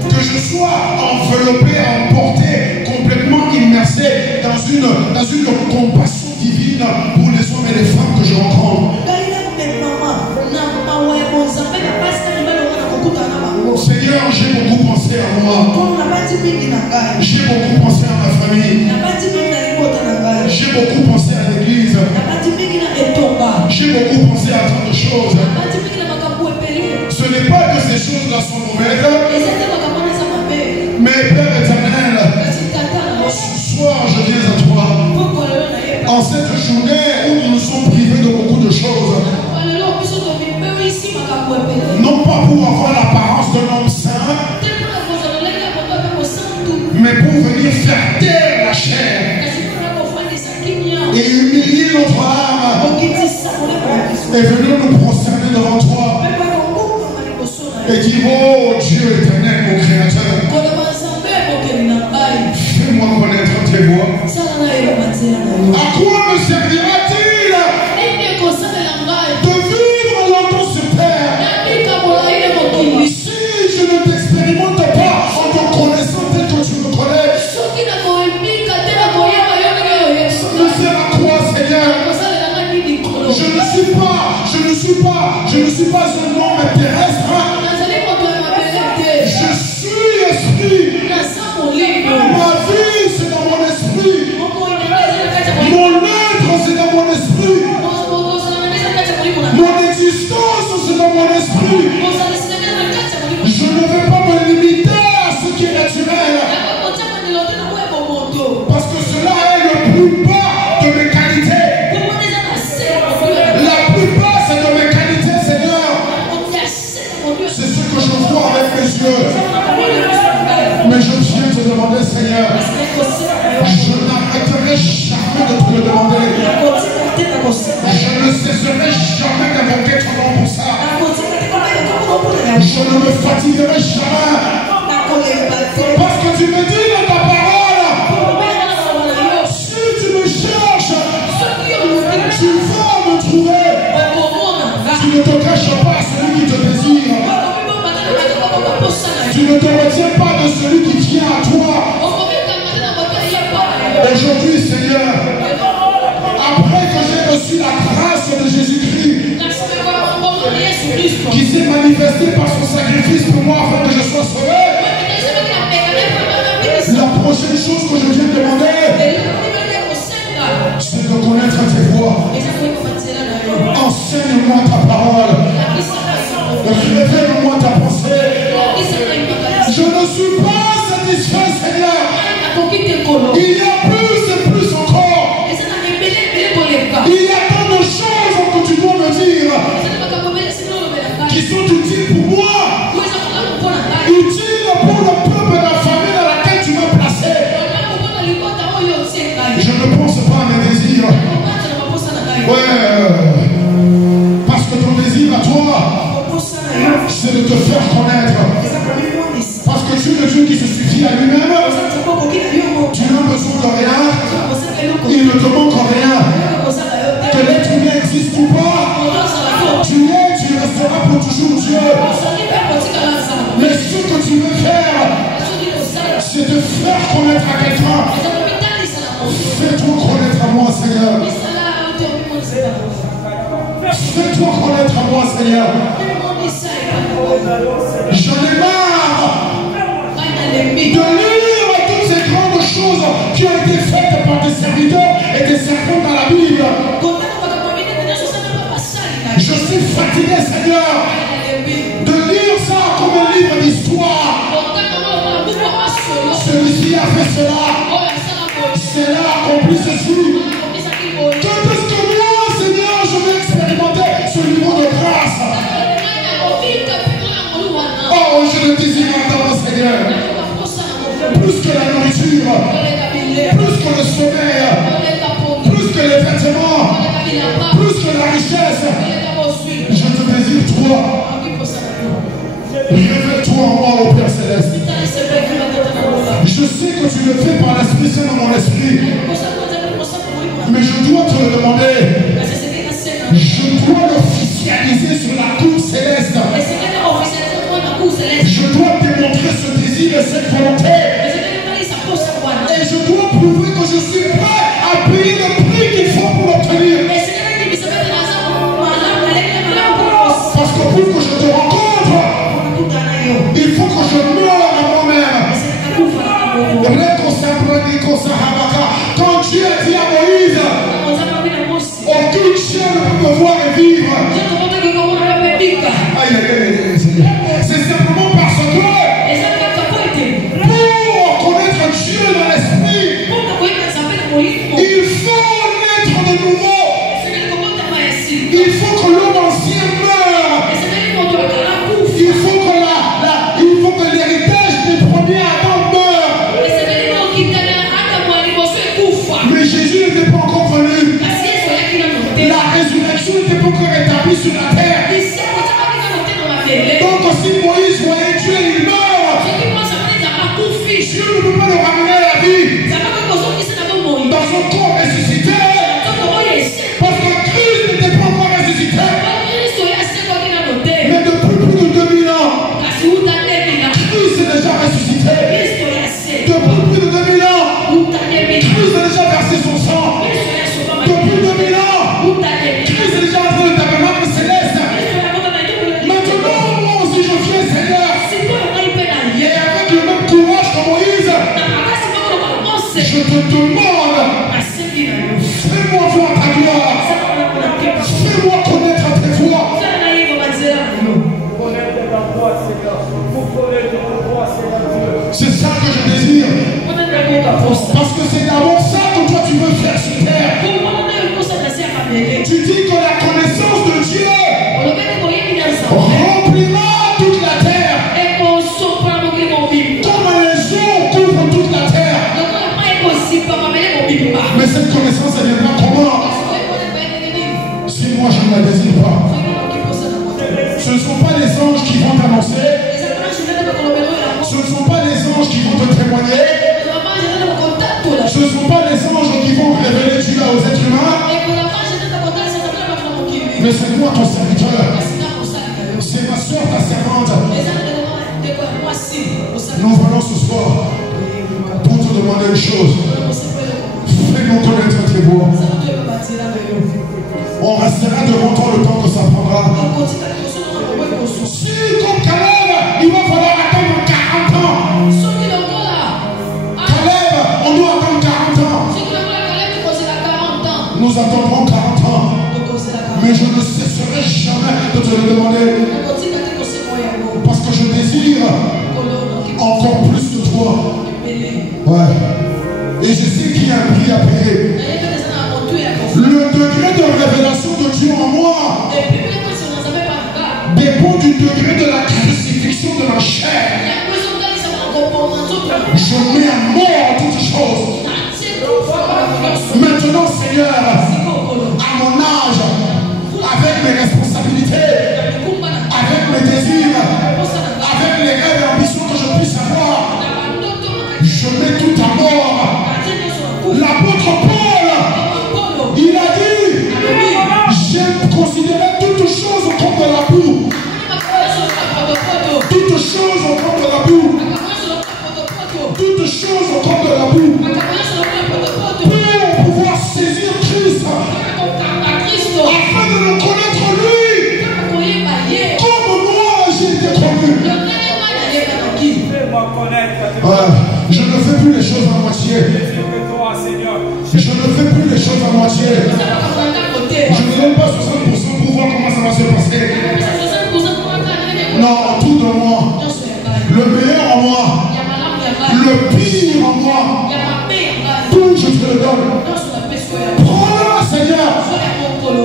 Que je sois enveloppé, emporté, complètement immersé dans une compassion divine pour les hommes et les femmes que je rencontre. Seigneur, j'ai beaucoup pensé à moi. J'ai beaucoup pensé à ma famille. J'ai beaucoup pensé à l'église. J'ai beaucoup pensé à tant de choses. Ce n'est pas que ces choses-là sont mauvaises. Mais Père éternel, ce soir je viens à toi. En cette journée où nous nous sommes privés de beaucoup de choses. Non pas pour avoir l'apparence d'un homme saint, mais pour venir faire taire la chair et humilier notre âme et venir nous prosterner devant toi et dire, oh Dieu éternel, mon créateur, fais-moi connaître tes voies. À quoi me servira-t-il de vivre longtemps sur terre si je ne t'expérimente pas en te connaissant tel que tu me connais? Ça me sert à quoi, Seigneur? Je ne suis pas un homme terrestre. Je suis esprit. Ma vie, c'est dans mon esprit. Mon être, c'est dans mon esprit. Mon existence, c'est dans mon esprit. Je ne vais Je ne me fatiguerai jamais. Parce que tu me dis dans ta parole, si tu me cherches, tu vas me trouver. Tu ne te caches pas à celui qui te désire. Tu ne te retiens pas de celui qui vient à toi. Aujourd'hui, Seigneur, après que j'ai reçu la grâce de Jésus-Christ, qui s'est manifesté par son sacrifice pour moi afin que je sois sauvé, la prochaine chose que je viens demander, c'est de connaître tes voies. Enseigne-moi ta parole. Révèle-moi ta pensée. Je ne suis pas satisfait, Seigneur. Il y a plus et plus encore. Il y a tant de choses que tu dois me dire qui sont utiles pour moi, utiles pour le peuple et la famille dans laquelle tu m'as placé. Je ne pense pas à mes désirs. Ouais, parce que ton désir à toi, c'est de te faire connaître. Parce que tu es le Dieu qui se suffit à lui-même. Tu n'as besoin de rien. Il ne te manque rien. Que l'être humain existe ou pas, tu es, tu resteras pour toujours Dieu. Mais ce que tu veux faire, c'est de faire connaître à quelqu'un. Fais-toi connaître à moi, Seigneur. Fais-toi connaître à moi, Seigneur. J'en ai marre de lire toutes ces grandes choses qui ont été faites par des serviteurs et des servants dans la Bible. Je suis fatigué, Seigneur, de lire ça comme un livre d'histoire. Celui-ci a fait cela. Cela a accompli ceci. Quand est-ce que moi, Seigneur, je vais expérimenter ce niveau de grâce? Oh, je le désire maintenant, Seigneur. Plus que la nourriture, plus que le sommeil, plus que les vêtements, plus que la richesse. Je te désire toi. Révèle-toi en moi, ô Père Céleste. Je sais que tu le fais par l'Esprit Saint dans mon esprit. Mais je dois te le demander. Je dois l'officialiser sur la cour céleste. Je dois démontrer ce désir et cette volonté. Et je dois prouver que je suis prêt à payer le prix qu'il faut pour l'obtenir. Parce que pour que je te rencontre, il faut que je meure à moi-même. Quand Dieu dit à Moïse, aucune chair ne peut me voir et vivre. C'est simplement parce que pour connaître Dieu dans l'esprit, il faut naître de nouveau. Il faut que l'homme ancien meure. Il faut que l'héritage des premiers Adam meure. Mais Jésus n'était pas encore venu. La résurrection n'était pas encore établie sur la terre. Donc si Moïse voyait Dieu, il meurt. Dieu ne peut pas le ramener à la vie dans son corps ressuscité. Parce que Christ n'était pas encore ressuscité. Mais depuis plus de 2000 ans, Christ est déjà ressuscité. Depuis plus de 2000 ans, Christ a déjà versé son sang. Depuis 2000 ans, Christ est déjà entré dans le tabernacle céleste. Maintenant, moi aussi je viens, Seigneur. Et avec le même courage que Moïse, je te demande, fais-moi voir ta gloire. Fais-moi connaître tes voies. C'est ça que je désire. Parce que c'est d'abord ça que toi tu veux faire sur terre. Tu dis que la connaissance de Dieu remplira toute la terre. Comme les eaux couvrent toute la terre. Ce ne sont pas les anges qui vont t'annoncer. Ce ne sont pas les anges qui vont te témoigner. Ce ne sont pas les anges qui vont révéler Dieu aux êtres humains. Mais c'est moi ton serviteur. C'est ma soeur ta servante. Nous venons ce soir pour te demander une chose. Fais-nous connaître tes voix. On restera devant toi le temps que ça prendra. Si comme Caleb, il va falloir attendre 40 ans. Caleb, on doit attendre 40 ans. Nous attendrons 40 ans. Mais je ne cesserai jamais de te le demander. Parce que je désire encore plus de toi. Ouais. Et je sais qu'il y a un prix à payer. Le degré de révélation de Dieu en moi dépend du degré de la crucifixion de ma chair. Je mets à mort toutes choses. Maintenant, Seigneur, à mon âge, avec mes responsabilités, avec mes désirs, avec les rêves et ambitions que je puisse avoir, je mets tout à mort. L'apôtre Paul, il a dit, j'ai considéré toutes choses comme de la boue. Toutes choses comme de la boue. Toutes choses comme de la boue. Pour pouvoir saisir Christ, afin de le connaître lui, comme moi j'ai été connu. Je ne fais plus les choses à moitié. Je ne fais plus les choses à moitié. Je ne donne pas 60% pour voir comment ça va se passer. Non, tout de moi. Le meilleur en moi. Le pire en moi. Tout je te le donne. Prends-le, Seigneur.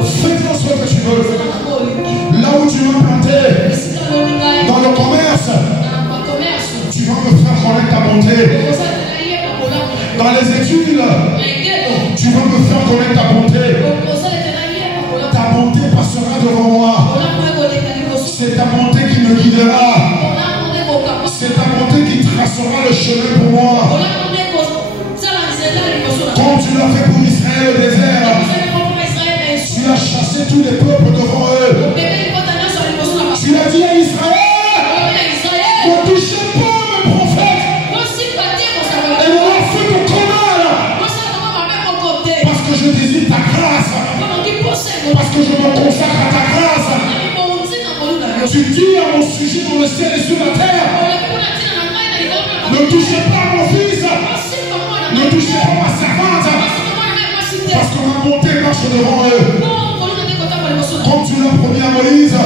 Fais-en ce que tu veux. Là où tu m'as planté, dans le commerce, tu vas me faire connaître ta bonté. Dans les études, tu vas me faire connaître ta bonté. Ta bonté passera devant moi. C'est ta bonté qui me guidera. C'est ta bonté qui tracera le chemin pour moi. Comme tu l'as fait pour Israël au désert, tu as chassé tous les peuples devant eux. Tu as dit à Israël, ne touchez pas mes prophètes. Et ne leur faites aucun mal. Parce que je désire ta grâce. Parce que je me consacre à ta grâce. Tu dis à mon sujet dans le ciel et sur la terre, ne touchez pas mon fils. Ne touchez pas ma servante. Parce que ma bonté marche devant eux. Comme tu l'as promis à Moïse.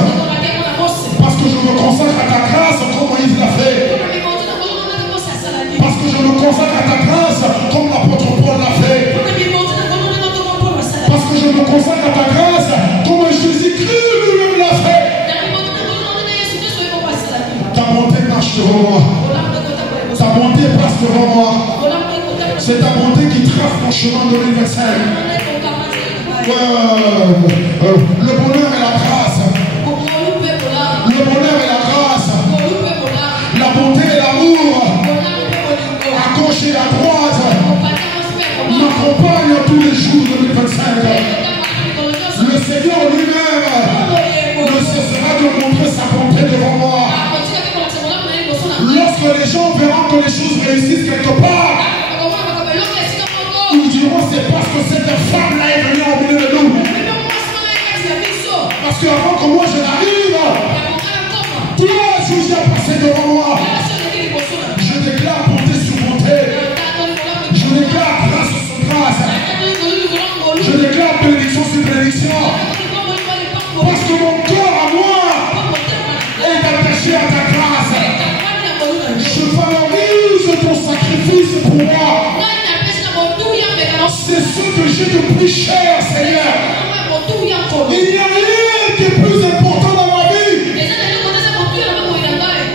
Parce que je me consacre à ta grâce comme Moïse l'a fait. Parce que je me consacre à ta grâce comme l'apôtre Paul l'a fait. Parce que je me consacre à ta grâce comme Jésus-Christ lui-même l'a fait. Ta bonté marche devant moi. Ta bonté passe devant moi. C'est ta bonté qui trace mon chemin 2025. Le bonheur et la grâce. Le bonheur et la grâce. La bonté et l'amour. À gauche et à droite. M'accompagnent tous les jours 2025. Le Seigneur lui-même ne cessera de montrer sa bonté devant moi. Lorsque les gens verront que les choses réussissent quelque part, ils diront c'est parce que cette femme-là est venue au milieu de nous. Parce qu'avant que moi je n'arrive, toi tu as passé devant moi. Je déclare bonté sur bonté. Je déclare grâce sur grâce. Je déclare bénédiction sur bénédiction. Parce que mon corps à moi est attaché à ta grâce. Je valorise ton sacrifice pour moi. C'est ce que j'ai de plus cher, Seigneur. Il n'y a rien qui est plus important dans ma vie.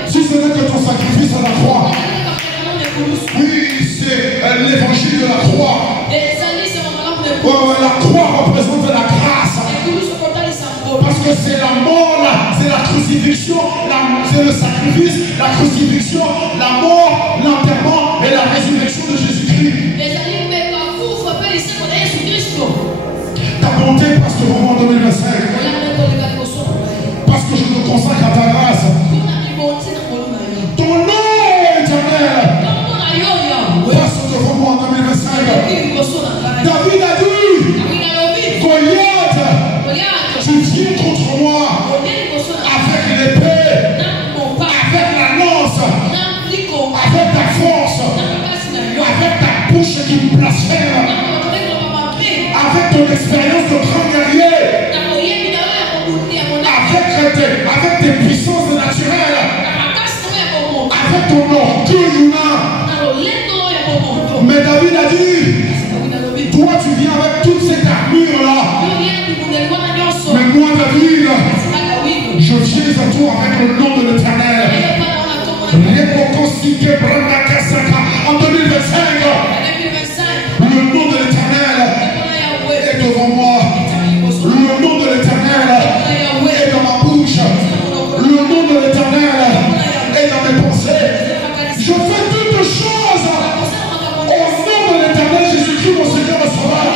Si ce n'est que ton sacrifice à la croix. Oui, c'est l'évangile de la croix. La croix représente la grâce. Parce que c'est c'est la mort, c'est la crucifixion, c'est le sacrifice, la crucifixion, la mort, l'enterrement et la résurrection de Jésus-Christ. Ta bonté passe devant moi en 2025. Parce que je me consacre à ta grâce. Ton nom éternel passe devant moi en 2025. David a dit, Goliath, tu viens contre moi avec l'épée, avec la lance, avec ta force, avec ta bouche qui blasphème, avec ton expérience de grand guerrier, avec tes puissances naturelles, avec ton orgueil humain. Mais David a dit, toi tu viens avec toute cette armure là. Mais moi David, je viens à toi avec le nom de l'Éternel. En 2025, le nom de l'Éternel est devant moi. Le nom de l'Éternel est dans ma bouche. Le nom de l'Éternel est dans mes pensées. Je fais toutes choses au nom de l'Éternel Jésus-Christ, mon Seigneur et Sauveur.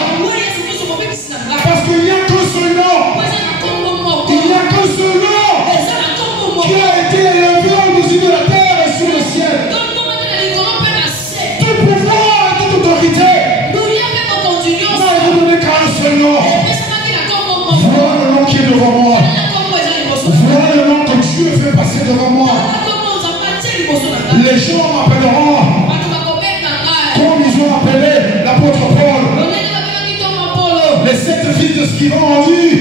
Parce qu'il n'y a qu'un seul nom. Il n'y a qu'un seul nom qui a été élevé au-dessus de la terre et sur le ciel. Tout pouvoir et toute autorité n'a été donné qu'à un seul nom. Voilà le nom qui est devant moi. Voilà le nom que Dieu fait passer devant moi. Les gens m'appelleront comme ils ont appelé l'apôtre Paul. Les 7 fils de Sceva ont dit,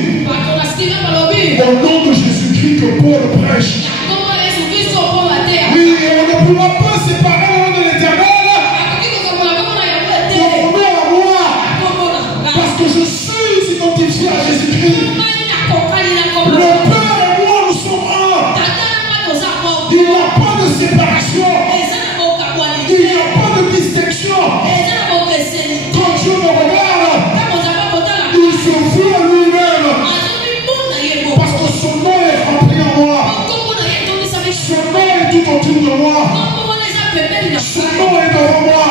au nom de Jésus-Christ que Paul prêche. Oui, et on ne pourra pas séparer le nom de l'Éternel de mon nom à moi. Parce que je suis identifié à Jésus-Christ. Le Père et moi, nous sommes un. Il n'y a pas de séparation. Il n'y a pas de distinction. Quand Dieu me regarde, il se voit lui-même. Parce que son nom est rempli en moi. Son nom est tout autour de moi. Son nom est devant moi.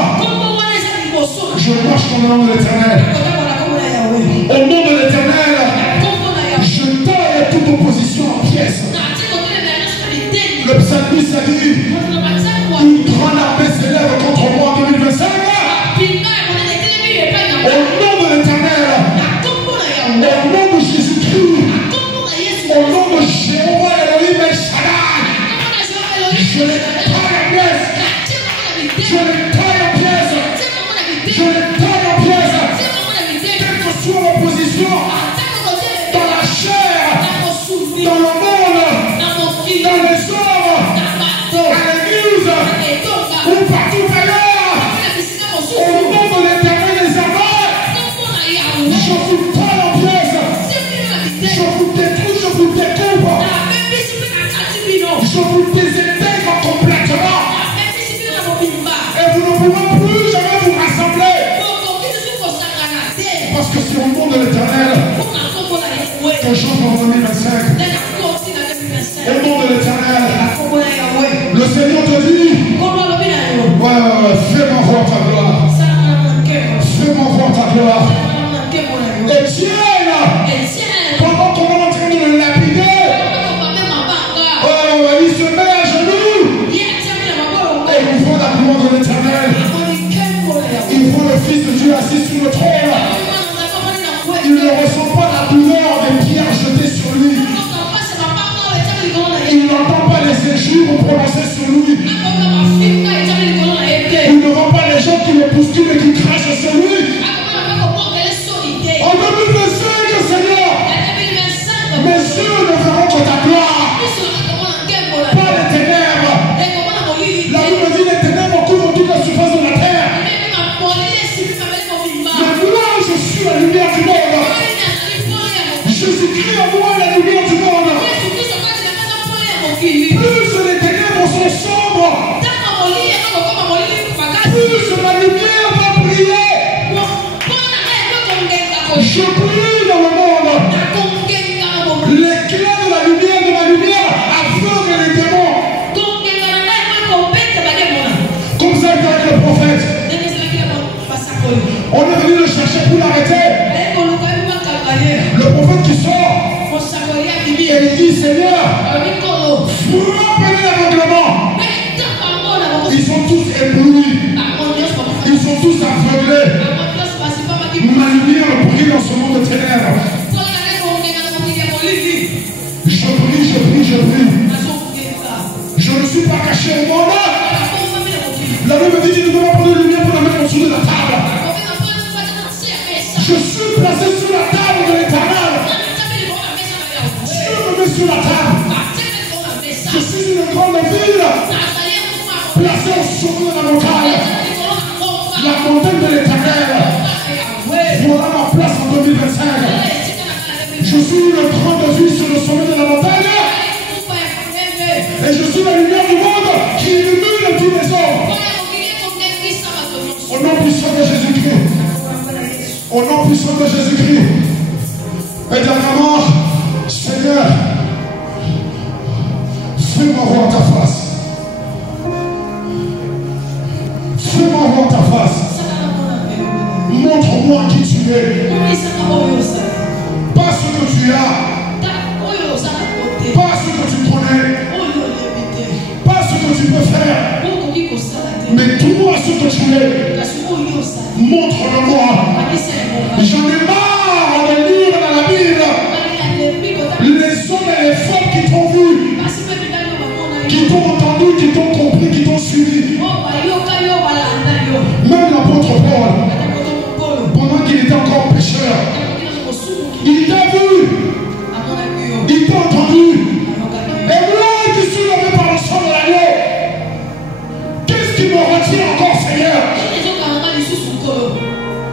Je marche dans le nom de l'Éternel. Au nom de l'Éternel, je taille toute opposition en pièces. Le psalmiste a dit, une grande armée s'élève contre moi en 2025. Au nom de l'Éternel, au nom de Jésus-Christ, au nom de Jéhovah Elohim El Shaddai, je les taille en pièces. Je les taille en pièces. Je les taille en pièces. Quelle que soit l'opposition, dans la chair, dans le monde, dans les hommes, à l'église, ou partout ailleurs, au nom de l'Éternel des armées, je vous taille en pièces. Je vous détruis, je vous découpe. Je vous désintègre complètement. Et vous ne pourrez plus jamais vous rassembler. Parce que c'est au nom de l'Éternel que j'entre en 2025. Au nom de l'Éternel, le Seigneur te dit, fais-moi voir ta gloire. Fais-moi voir ta gloire. Étienne, pendant qu'on est en train de le lapider, il se met à genoux. Et il voit la gloire de l'Éternel. Il voit le Fils de Dieu assis sur le trône. Il ne ressent pas la douleur des pierres jetées sur lui. Il n'entend pas les injures prononcées sur lui. Il ne voit pas les gens qui le bousculent et qui crachent sur lui. En 2025, Seigneur, mes yeux ne verront que ta gloire. Pas les ténèbres. La Bible dit les ténèbres couvrent toute la surface de la terre. Mais moi, je suis la lumière du monde. Jésus-Christ en moi est la lumière du monde. Plus les ténèbres sont sombres, plus la lumière va briller. Je brille dans le monde. L'éclat Seigneur, frappez-les aveuglement. Ils sont tous éblouis. Ils sont tous aveuglés. Ma lumière brille dans ce monde de ténèbres. Je prie. Je ne suis pas caché au monde. La Bible me dit, tu ne peux pas prendre de lumière pour la mettre en dessous de la table. Je suis placé sur la table de l'Éternel. Dieu me met sur la table. Je suis une grande ville placée au sommet de la montagne. La montagne de l'Éternel. Voilà ma place en 2025. Je suis une grande ville sur le sommet de la montagne. Et je suis la lumière du monde qui illumine tous les hommes. Au nom puissant de Jésus-Christ. Au nom puissant de Jésus-Christ. Et dernièrement, Seigneur, fais-moi voir ta face. Fais-moi voir ta face. Montre-moi qui tu es. Pas ce que tu as. Pas ce que tu connais. Pas ce que tu peux faire. Mais toi ce que tu es. Montre-le-moi. J'en ai marre de lire dans la Bible les hommes et les femmes qui t'ont vu, qui t'ont entendu, qui t'ont compris, qui t'ont suivi. Même l'apôtre Paul, pendant qu'il était encore pécheur, il t'a vu, il t'a entendu. Et moi qui suis levé par le sang de l'agneau, qu'est-ce qui me retient encore, Seigneur?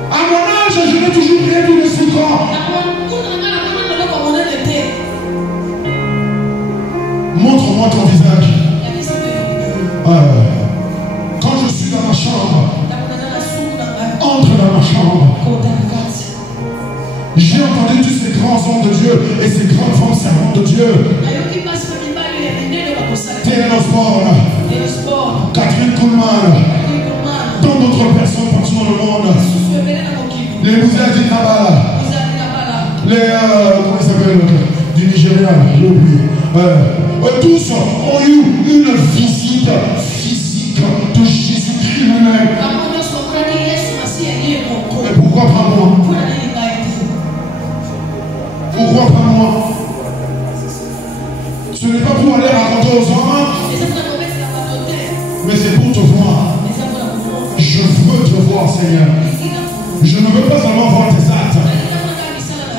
À mon âge, je n'ai toujours rien vu de si grand. Montre-moi ton visage. Quand je suis dans ma chambre, entre dans ma chambre. J'ai entendu tous ces grands hommes de Dieu et ces grandes femmes servantes de Dieu. Théa Osborne, Catherine Kuhlman, tant d'autres personnes partout dans le monde. Les Moussa Dinabala, les comment ils s'appellent du Nigeria, j'ai oublié. Tous ont eu une visite physique de Jésus-Christ lui-même. Mais pourquoi pas moi? Pourquoi pas moi? Ce n'est pas pour aller raconter aux hommes, mais c'est pour te voir. Je veux te voir, Seigneur. Je ne veux pas seulement voir tes actes.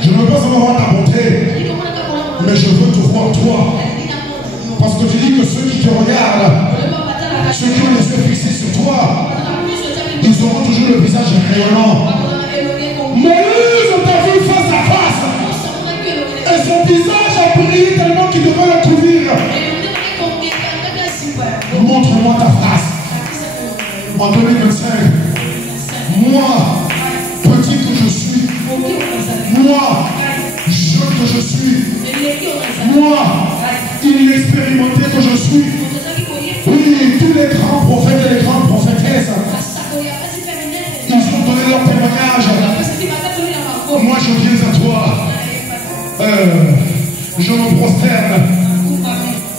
Je ne veux pas seulement voir ta bonté. Mais je veux te voir toi. Parce que tu dis que ceux qui te regardent, ceux qui ont les yeux fixés sur toi, ils auront toujours le visage rayonnant. Moïse t'a vu face à face. Et son visage a brillé tellement qu'il devait le couvrir. Montre-moi ta face. En 2025, moi, petit que je suis, moi, jeune que je suis, moi, inexpérimenté que je suis, oui, tous les grands prophètes et les grandes prophétesses, ils ont donné leur témoignage. Moi, je viens à toi. Je me prosterne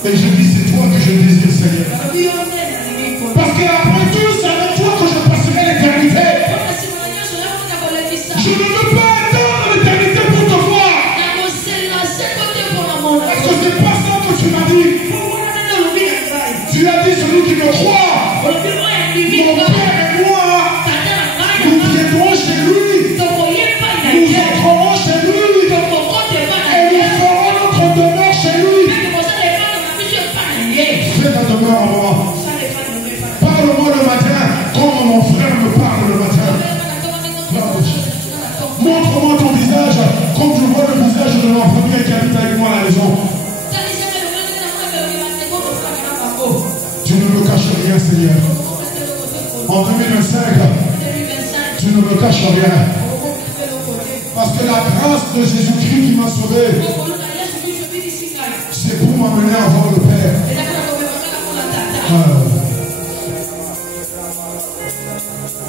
et je dis, c'est toi que je désire, Seigneur. Parce qu'après tout, c'est avec toi que je passerai l'éternité. Je ne veux pas attendre l'éternité pour te voir. Parce que c'est pas ça que tu m'as dit. Tu as dit celui qui me croit. Mon Père et moi, nous viendrons chez lui. Nous entrerons chez lui. Et nous ferons notre demeure chez lui. Fais ta demeure en moi. Parle-moi le matin comme mon frère me parle le matin. Montre-moi ton visage comme je vois le visage de l'enfant qui habite avec moi à la maison. Tu ne me caches rien, Seigneur. En 2025, tu ne me caches rien. Parce que la grâce de Jésus-Christ qui m'a sauvé, c'est pour m'amener à voir le Père.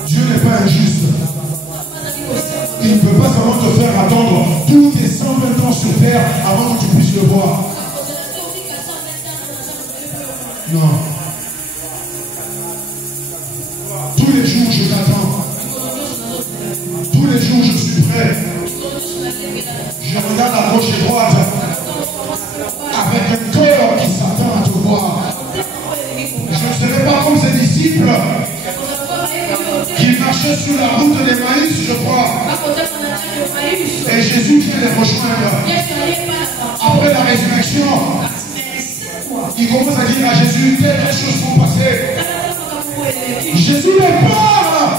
Dieu n'est pas injuste. Il ne peut pas seulement te faire attendre tous tes 120 ans sur terre avant que tu puisses le voir. Non. Tous les jours, je t'attends. Tous les jours, je suis prêt. Je regarde à gauche et droite avec un cœur qui s'attend à te voir. Je ne serai pas comme ces disciples qui marchaient sur la route des maïs, je crois. Et Jésus vient les rejoindre. Après la résurrection, il commence à dire à Jésus, telles choses vont passer. Jésus les parle,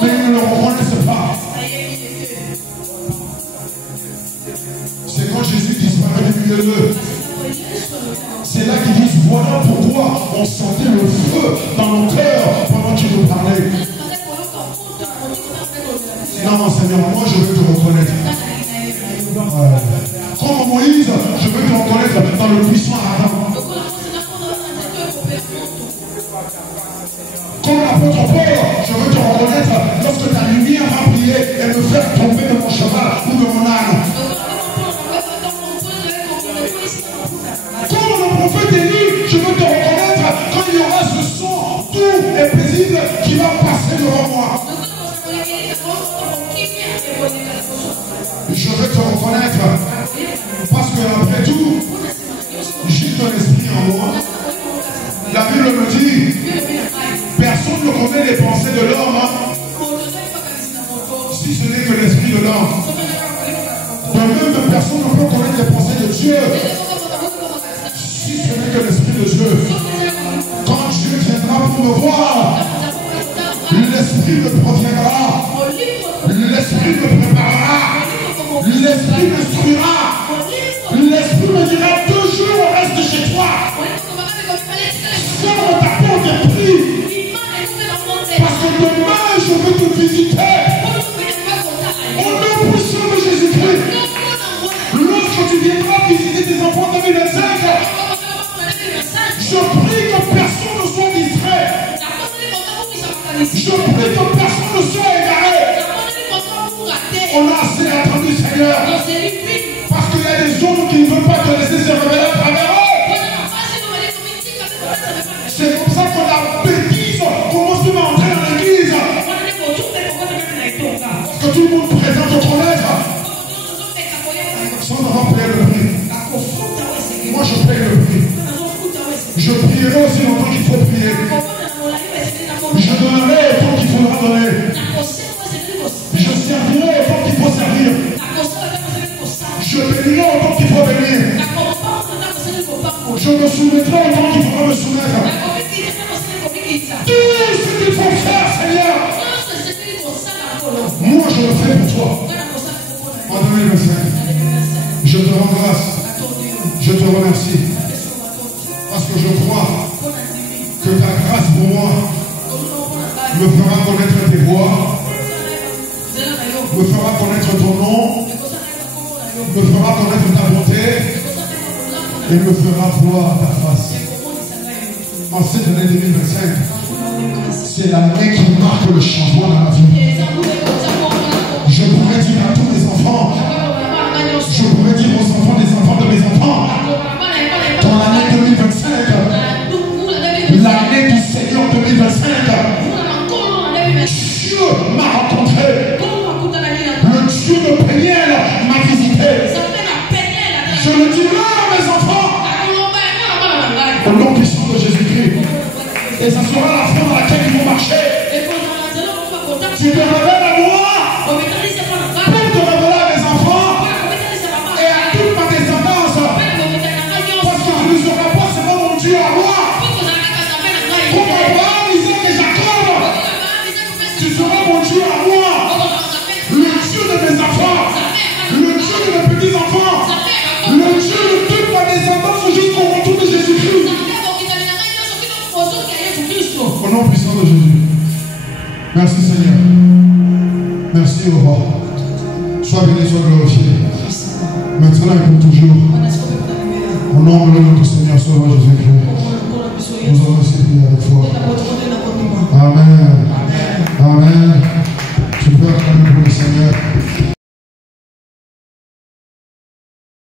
mais ils ne le reconnaissent pas. C'est quand Jésus disparaît du milieu d'eux. C'est là qu'ils disent, voilà pourquoi on sentait le feu dans nos cœurs pendant qu'il nous parlait. Non, Seigneur, moi je veux te reconnaître. Comme Moïse, je veux te reconnaître dans le puissant ardent. Comme l'apôtre Paul, je veux te reconnaître lorsque ta lumière va briller et me faire tomber de mon cheval ou de mon âne. Comme le prophète Élie, je veux te reconnaître quand il y aura ce son doux et paisible qui va passer devant moi. Je veux te reconnaître parce que après tout, j'ai ton esprit en moi. La Bible me dit, personne ne connaît les pensées de l'homme si ce n'est que l'esprit de l'homme. De même, personne ne peut connaître les pensées de Dieu si ce n'est que l'esprit de Dieu. Quand Dieu viendra pour me voir, l'esprit me proviendra, l'esprit me préparera, l'esprit m'instruira, l'esprit me dira toujours reste chez toi. Sors ta porte de prix. Parce que demain je veux te visiter. Au nom puissant de Jésus-Christ. Lorsque tu viendras visiter tes enfants en 2025, je prie que personne ne soit distrait. Je prie que personne ne soit égaré. On a assez attendu, Seigneur. Parce qu'il y a des hommes qui ne veulent pas te laisser se révéler à travers eux. C'est comme ça que la bêtise commence à entrer dans l'église. Que tout le monde présente ton œuvre sans avoir payé le prix. Moi je paye le prix. Je prierai aussi longtemps qu'il faut prier. Je donnerai autant qu'il faudra donner. Je servirai autant qu'il faut servir. Je bénirai autant qu'il faut bénir. Je me soumettrai autant qu'il faudra me soumettre. Tout ce qu'il faut faire, Seigneur, moi je le fais pour toi. En 2025, je te rends grâce. Je te remercie. Parce que je crois que ta grâce pour moi me fera connaître tes voies, me fera connaître ton nom, me fera connaître ta bonté et me fera voir ta face. En cette année 2025, c'est l'année qui marque le changement dans ma vie. Je pourrais dire à tous mes enfants, je pourrais dire aux enfants des enfants de mes enfants, dans l'année 2025, l'année du Seigneur 2025, Dieu m'a rencontré. Le Dieu de Péniel m'a visité. Je le dis là, mes enfants, au nom puissant de Jésus-Christ. Et ça sera la foi dans laquelle ils vont marcher. Tu te révèles à moi pour te révéler à mes enfants et à toute ma descendance. Parce que je ne serai pas seulement mon Dieu à moi. Pour Abraham, Isaac et Jacob, tu seras mon Dieu à moi. Le Dieu de mes enfants, le Dieu de mes petits-enfants, le Dieu de toute ma descendance jusqu'au retour de Jésus-Christ. Au nom puissant de Jésus. Merci Seigneur. Merci au roi. Sois béni, sois glorifié. Maintenant et pour toujours. Au nom de notre Seigneur, Sauveur Jésus-Christ.